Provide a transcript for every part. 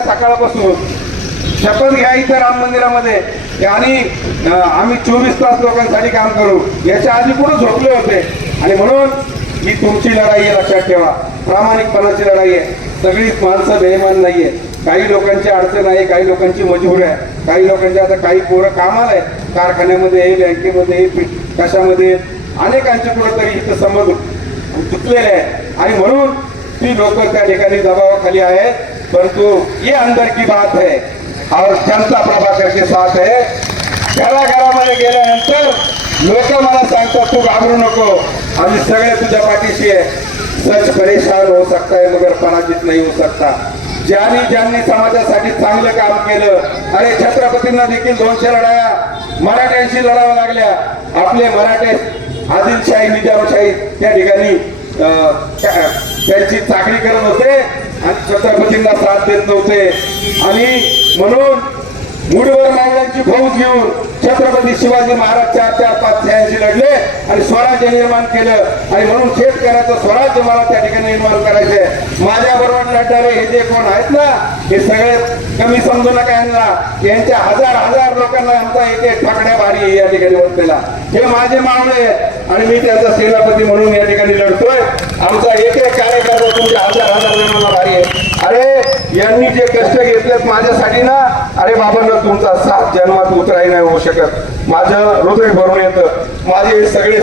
सकाळपासून शपथ घ्या इथं राम मंदिरामध्ये आणि आम्ही 24 तास लोकांसाठी काम करू, याच्या आधी कुठं झोपले होते. आणि म्हणून ही तुमची लढाई आहे, लक्षात ठेवा. प्रामाणिकपणाची लढाई आहे. सगळीच माणसं बेईमान नाहीये. काही लोकांची अडचण आहे, काही लोकांची मजबूरी आहे, काही लोकांच्या आता काही पोरं कामाला आहेत, कारखान्यामध्ये, बँकेमध्ये, कशामध्ये, अनेकांचे कुठंतरी इथं संबंध चुकलेले आहे. आणि म्हणून ती लोक त्या ठिकाणी दबावाखाली आहेत. परंतु ये अंदर की बात है और जनता प्रभाकर के साथ है. घराघरामध्ये गेल्यानंतर लोक मला सांगतात तू घाबरू नको, आम्ही सगळे तुझ्या पाठीशी आहे. सच परेशान हो सकता है मगर पराजित नहीं हो सकता. ज्यांनी समाजासाठी चांगलं काम केलं, अरे छत्रपतींना देखील 200 लढाया मराठ्यांशी लढाव्या लागल्या. आपले मराठे आदिलशाही निजामशाही त्या ठिकाणी त्यांची चाकरी करत होते आणि छत्रपतींना साथ देत नव्हते. आणि म्हणून मुठभर मावळ्यांची फौज घेऊन छत्रपती शिवाजी महाराज 4-4-5-6 लढले आणि स्वराज्य निर्माण केलं. आणि म्हणून शेतकऱ्याचं स्वराज्य मला त्या ठिकाणी निर्माण करायचंय. माझ्या बरोबर लढणारे हे जे कोण आहेत ना, हे सगळे कमी समजू नका यांना. यांच्या हजार लोकांना आमचा एक ठाकड्या भारी या ठिकाणी बसलेला, हे माझे मावळे आणि मी त्यांचा सेनापती म्हणून या ठिकाणी लढतोय. आमचा एक कार्यकर्ता तुमच्या हजार जणांना भारी आहे. अरे यांनी जे कष्ट घेतलेत माझ्यासाठी ना, अरे बाबांना तुमचा साथ जन्मात उतराही नाही होऊ शकत. माझं हृदय भरून येतं. माझे सगळे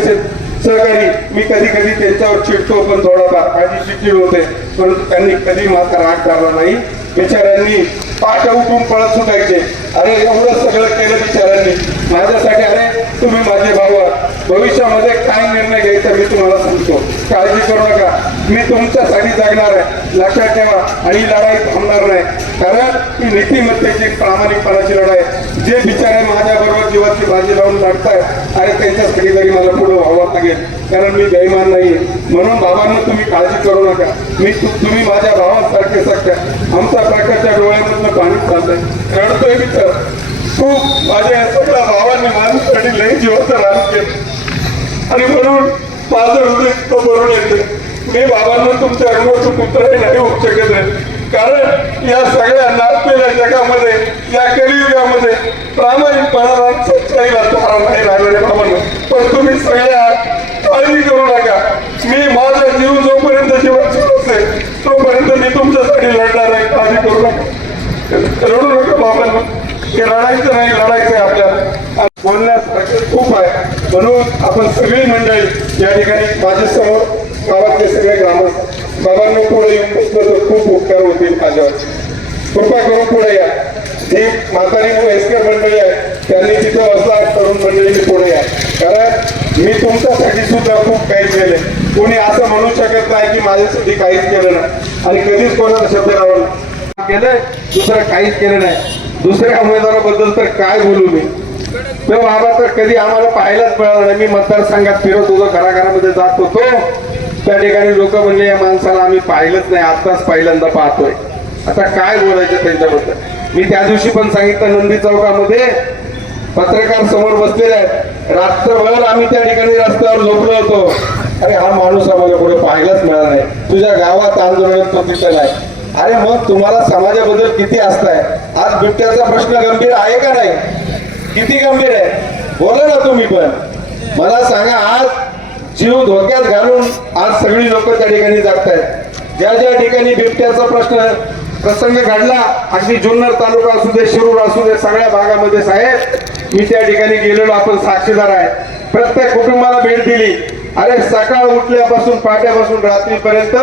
सहकारी, मी कधी त्यांच्यावर चिडतो, पण थोडाफार माझी चिडचिड होते, परंतु त्यांनी कधी माझा राग धरला नाही. बिचाऱ्यांनी पाठ उठून पळत सुटायचे. अरे एवढं सगळं केलं बिचाऱ्यांनी माझ्यासाठी. अरे तुम्ही माझे भाऊ आहात. भविष्यामध्ये काय निर्णय घ्यायचा मी तुम्हाला सांगतो, काळजी करू नका. मी तुमच्यासाठी जगणार आहे, लक्षात ठेवा. आणि ही लढाई थांबणार नाही, कारण ही नीतिमत्तेची प्रामाणिकपणाची लढाई आहे. जे बिचारे माझ्या बरोबर जीवाची बाजी लावून लढतायत, अरे त्यांच्यासाठी तरी मला पुढे व्हावं लागेल, कारण मी बेईमान नाहीये. म्हणून बाबांना तुम्ही काळजी करू नका. तुम्ही माझ्या भावांसारखे सख्या. आमचा प्रकारच्या डोळ्यामधलं पाणी चालतंय, रडतोय मी तर. खूप माझ्या सगळ्या भावांनी माझ्यासाठी लई जीवाचं रान केलं आणि म्हणून माझं हृदय भरून येते. मी बाबांना तुमच्या अगोदर पुत्रही नाही होऊ शकत आहे, कारण या सगळ्या नाचलेल्या जगामध्ये, या कलियुगामध्ये प्रामाणिकपणाला सच्चाईला तारा नाही लागले बाबांना. पण तुम्ही सगळ्या काळजी करू नका. मी माझा जीव जोपर्यंत जीवन असेल तोपर्यंत मी तुमच्यासाठी लढणार आहे. काळजी करू नका, रडू नका बाबांना. हे लढायचं नाही, लढायचं आहे आपल्याला. बोलण्यासारखं खूप आहे. म्हणून आपण सगळी मंडळी या ठिकाणी माझ्या समोर गावातले सगळे ग्रामस्थ बाबांना पुढे येऊन बसलं तर खूप उपकार होतील माझ्यावर. कृपा करून पुढे या. जी म्हातारी वयस्कर मंडळी आहे त्यांनी तिथं बसला, तरुण मंडळी पुढे या, कारण मी तुमच्यासाठी सुद्धा खूप काही केले. कोणी असं म्हणू शकत नाही की माझ्यासाठी काहीच केलं नाही आणि कधीच कोणाला शब्द लावला केलंय, दुसरं काहीच केलं नाही. दुसऱ्या उमेदवाराबद्दल तर काय बोलू मी. तो बाबा तर कधी आम्हाला पाहायलाच मिळालं नाही. मी मतदारसंघात फिरत होतो, घराघरामध्ये जात होतो, त्या ठिकाणी लोक म्हणले या माणसाला आम्ही पाहिलंच नाही, आताच पहिल्यांदा पाहतोय. आता काय बोलायचं त्यांच्याबद्दल. मी त्या दिवशी पण सांगितलं, नंदी चौकामध्ये पत्रकार समोर बसलेले आहेत. रात्रभर आम्ही त्या ठिकाणी रस्त्यावर झोपलो होतो. अरे हा माणूस आम्हाला कुठे पाहायलाच मिळाला नाही. तुझ्या गावात आंदोलन तो तिथं नाही. अरे मग तुम्हाला समाजाबद्दल किती असताय. आज बिबट्याचा प्रश्न गंभीर आहे का नाही? किती गंभीर आहे बोला ना तुम्ही. पण मला सांगा, आज जीव धोक्यात घालून आज सगळी लोक त्या ठिकाणी जगतायत. ज्या ठिकाणी बिबट्याचा प्रसंग घडला, अगदी जुन्नर तालुका असू दे, शिरूर असू दे, सगळ्या भागामध्ये साहेब मी त्या ठिकाणी गेलेलो, आपण साक्षीदार आहे. प्रत्येक कुटुंबाला भेट दिली. अरे सकाळ उठल्यापासून पाट्यापासून रात्रीपर्यंत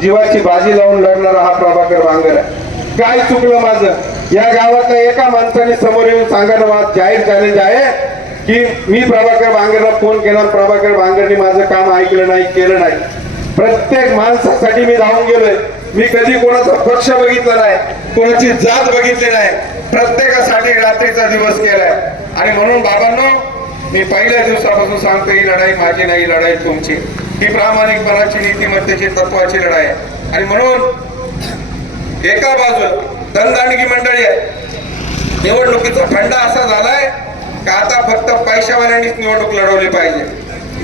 जीवाची बाजी लावून लढणारा हा प्रभाकर बांगर आहे. काय चुकलं माझं? या गावातल्या एका माणसाने समोर येऊन सांगायला मला जाहीर चॅलेंज आहे की मी प्रभाकर बांगरला फोन केला, प्रभाकर बांगरनी माझं काम ऐकलं नाही, केलं नाही. प्रत्येक माणसासाठी मी धावून गेलोय. मी कधी कोणाचा पक्ष बघितला नाही, कोणाची जात बघितली नाही, प्रत्येकासाठी रात्रीचा दिवस केलाय. आणि म्हणून बाबांनो, मी पहिल्या दिवसापासून सांगतो, ही लढाई माझी नाही, लढाई तुमची. ही प्रामाणिकपणाची, नीतिमत्तेची, तत्वाची लढाई आहे. आणि म्हणून एका बाजूला दणदणगी मंडळी आहे. निवडणुकीचा फंडा असा झालाय का आता फक्त पैशावाल्यांनीच निवडणूक लढवली पाहिजे,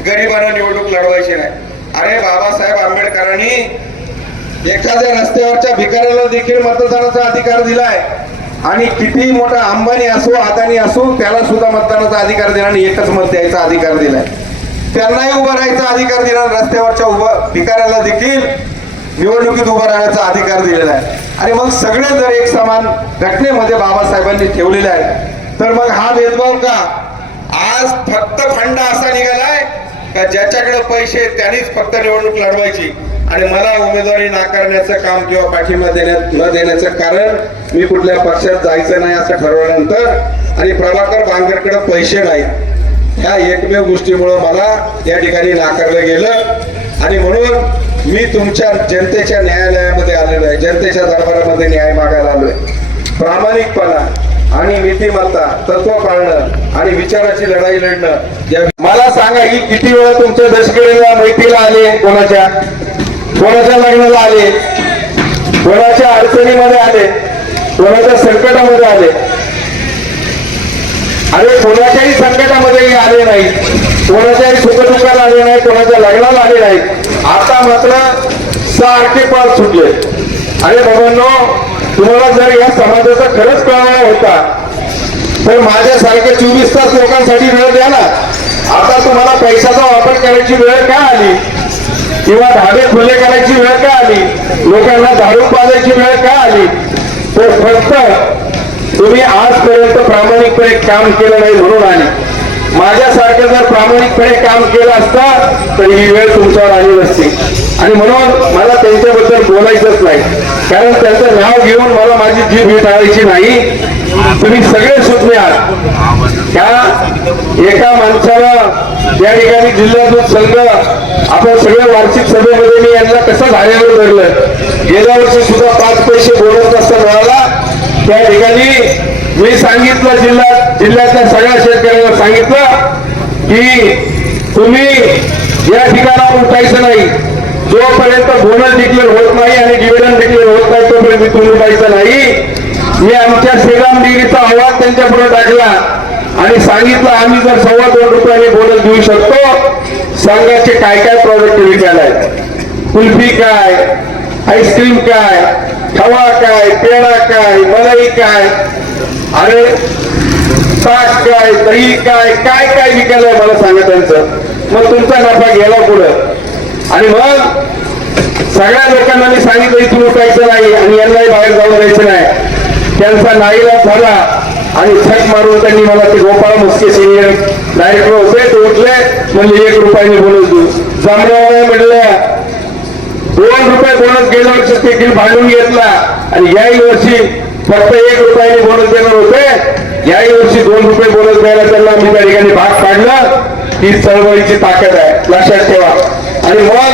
गरिबांना निवडणूक लढवायची नाही. अरे बाबासाहेब आंबेडकरांनी एखाद्या रस्त्यावरच्या भिकाऱ्याला देखील मतदानाचा अधिकार दिलाय आणि किती मोठा अंबानी असो अदानी असो त्याला सुद्धा मतदानाचा अधिकार दिला आणि एकच मत द्यायचा अधिकार दिलाय. त्यांनाही उभं राहायचा अधिकार दिला. रस्त्यावरच्या भिकाऱ्याला देखील निवडणुकीत उभं राहण्याचा अधिकार दिलेला आहे. आणि मग सगळे जर एक समान घटनेमध्ये बाबासाहेबांनी ठेवलेले आहे तर मग हा भेदभाव का? आज फक्त फंडा असा निघालाय का ज्याच्याकडे पैसे त्यांनीच फक्त निवडणूक लढवायची आणि मला उमेदवारी नाकारण्याचं काम किंवा पाठिंबा न देण्याचं कारण मी कुठल्या पक्षात जायचं नाही असं ठरवल्यानंतर आणि प्रभाकर बांगरकडे पैसे नाही ह्या एकमेव गोष्टीमुळे मला या ठिकाणी नाकारलं गेलं. आणि म्हणून मी तुमच्या जनतेच्या न्यायालयामध्ये आलेलो आहे, जनतेच्या दरबारामध्ये न्याय मागायला आलोय. प्रामाणिकपणा आणि नीतिमत्ता, तत्व पाळणं आणि विचाराची लढाई लढणं. मला सांगा ही किती वेळा तुमच्या दशकडीला मैत्रीला आले, कोणाच्या लग्नाला आले, कोणाच्या अडचणीमध्ये आले, कोणाच्या संकटामध्ये आले. अरे कोणाच्याही संकटामध्येही आले नाही, कोणाच्याही सुखदुःखाला आले नाही, कोणाच्या लग्नाला आले नाही. आता मात्र सारखे पाल सुटले. अरे बाबांनो, तुम्हाला जर या समाजाचा खरंच कळवळा होता तर माझ्यासारखे 24 तास लोकांसाठी वेळ द्या ना. आता तुम्हाला पैशाचा वापर करायची वेळ का आली किंवा धाबे खुले करायची वेळ का आली, लोकांना दारू पाजायची वेळ का आली? तर फक्त तुम्ही आजपर्यंत प्रामाणिकपणे काम केलं नाही म्हणून आली. माझ्यासारखं जर प्रामाणिकपणे काम केलं असतं तर ही वेळ तुमच्यावर आली नसती. आणि म्हणून मला त्यांच्याबद्दल बोलायचंच नाही, कारण त्यांचं नाव घेऊन मला माझी जीभ टाळायची नाही. तुम्ही सगळे सुज्ञ आहात. त्या एका माणसाला त्या ठिकाणी जिल्हा दूध संघ आपण सगळ्या वार्षिक सभेमध्ये मी यांना कसं झाल्यावर धरलं. गेल्या वर्षी सुद्धा 5 पैसे बोनस नसता मिळाला. त्या ठिकाणी मी सांगितलं, जिल्ह्यातल्या सगळ्या शेतकऱ्यांना सांगितलं की तुम्ही या ठिकाणावर उठायचं नाही. जोपर्यंत बोनस डिक्लेअर होत नाही आणि डिव्हिडंड डिक्लेअर होत नाही तोपर्यंत तुम्ही उठायचं नाही. मी आमच्या श्रीराम डिग्रीचा आवाज त्यांच्या पुढे टाकला आणि सांगितलं आम्ही जर 2.25 रुपयाने बोनस देऊ शकतो, संघाचे काय काय प्रॉडक्ट विकायला आहेत, कुल्फी काय, आईस्क्रीम काय, खवा काय, पेढा काय, मलाई काय, अरे ताक काय, दही काय, काय काय विकायला आहे मला सांगा त्यांचं. मग तुमचा नफा गेला पुढं. आणि मग सगळ्या लोकांना मी सांगितलं इथून उठायचं नाही आणि यांनाही बाहेर जाऊन द्यायचं नाही. त्यांचा नाईलाज झाला आणि छक मारून त्यांनी मला ते गोपाळ मुस्के सिनियर डायरेक्टर होते ते उठले, म्हणजे 1 रुपयाने बोनस देऊ. जमलं म्हणलं 2 रुपये बोनस गेल्या वर्षी देखील भांडून घेतला आणि याही वर्षी फक्त 1 रुपयाने बोनस देणार होते. याही वर्षी 2 रुपये बोनस द्यायला त्यांना मी त्या ठिकाणी भाग पाडलं. ही चळवळीची ताकद आहे, लक्षात ठेवा. आणि मग